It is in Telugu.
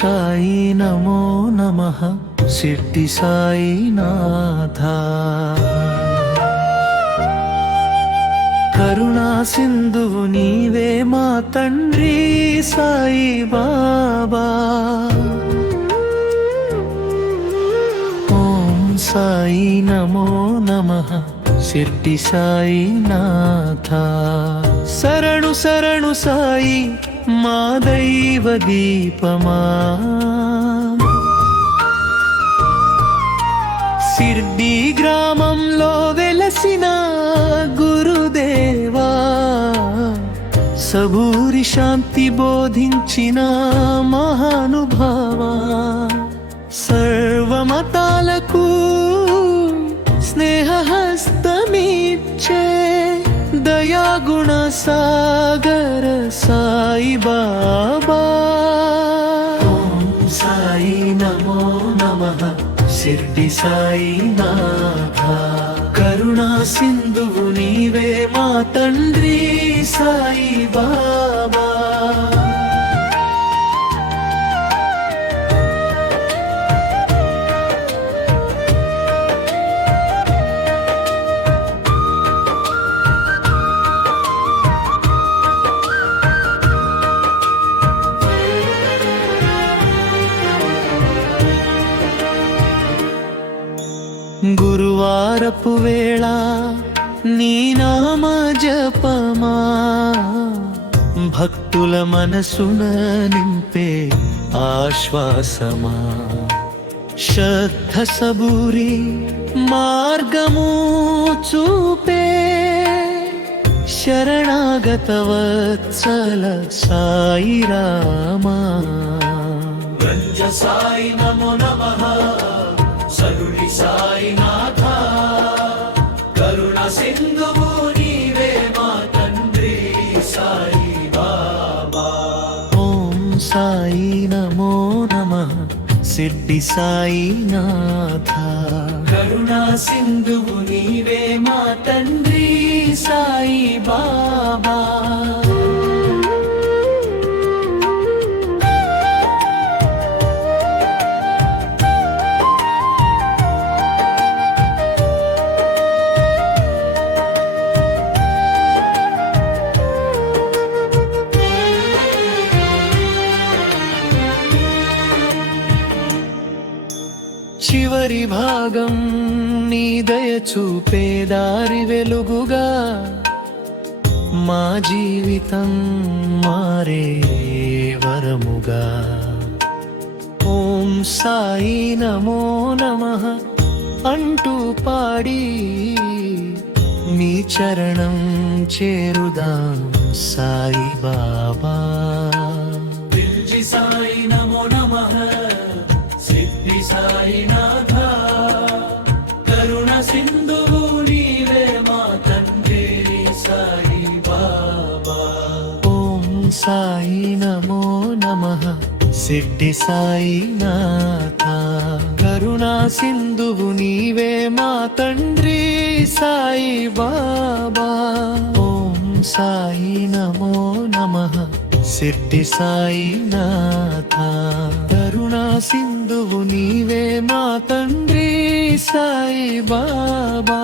సాయి నమో నమః సిద్ధి సాయినాథ కరుణా సింధువు నీవే మా తండ్రి సాయి బాబా ఓం సాయి నమో నమః సిద్ధి సాయినాథ శరణు శరణు సాయి మా దైవ దీపమా సిర్డి గ్రామంలో వెలసిన గురుదేవా సబూరి శాంతి బోధించిన మహానుభావా సర్వమతాలకు స్నేహహస్తమిచ్చే దయాగుణ సాగర సాయి బాబా ఓం సాయి నమో నమః సిద్ధి సాయినాథ కరుణా సింధువు నీవే మా తండ్రి సాయి బాబా గురువారపు వేళ నీ నామ జపమా భక్తుల మనసున నింపే ఆశ్వాసమా శ్రద్ధ సబూరి మార్గము చూపే శరణాగత వత్సల సాయి రామా గంజ సాయి నమో నమః సరుడి సాయినాథ కరుణ సింధువు నీవే మా తండ్రి సాయి బాబా ఓం సాయి నమో నమః సిద్ధి సాయినాథ కరుణ సింధువు నీవే మా తండ్రి సాయి బాబా చివరి భాగం నీ దయ చూపే దారి వెలుగుగా మా జీవితం మారే వరముగా ఓం సాయి నమో నమః అంటూ పాడి మీ చరణం చేరుదాం సాయి బాబా దిల్జి సాయి నమో నమః సిద్ధి సాయినాథ కరుణ సింధువు నీవే మా తండ్రి సాయి బాబా ఓం సాయి నమో నమః సిద్ధి సాయినాథ కరుణా సింధువు నీవే మా తండ్రి సాయి బాబా ఓం సాయి నమో నమః సిద్ధి సాయినాథ కరుణా సింధువు నీవే మా తండ్రి సాయి బాబా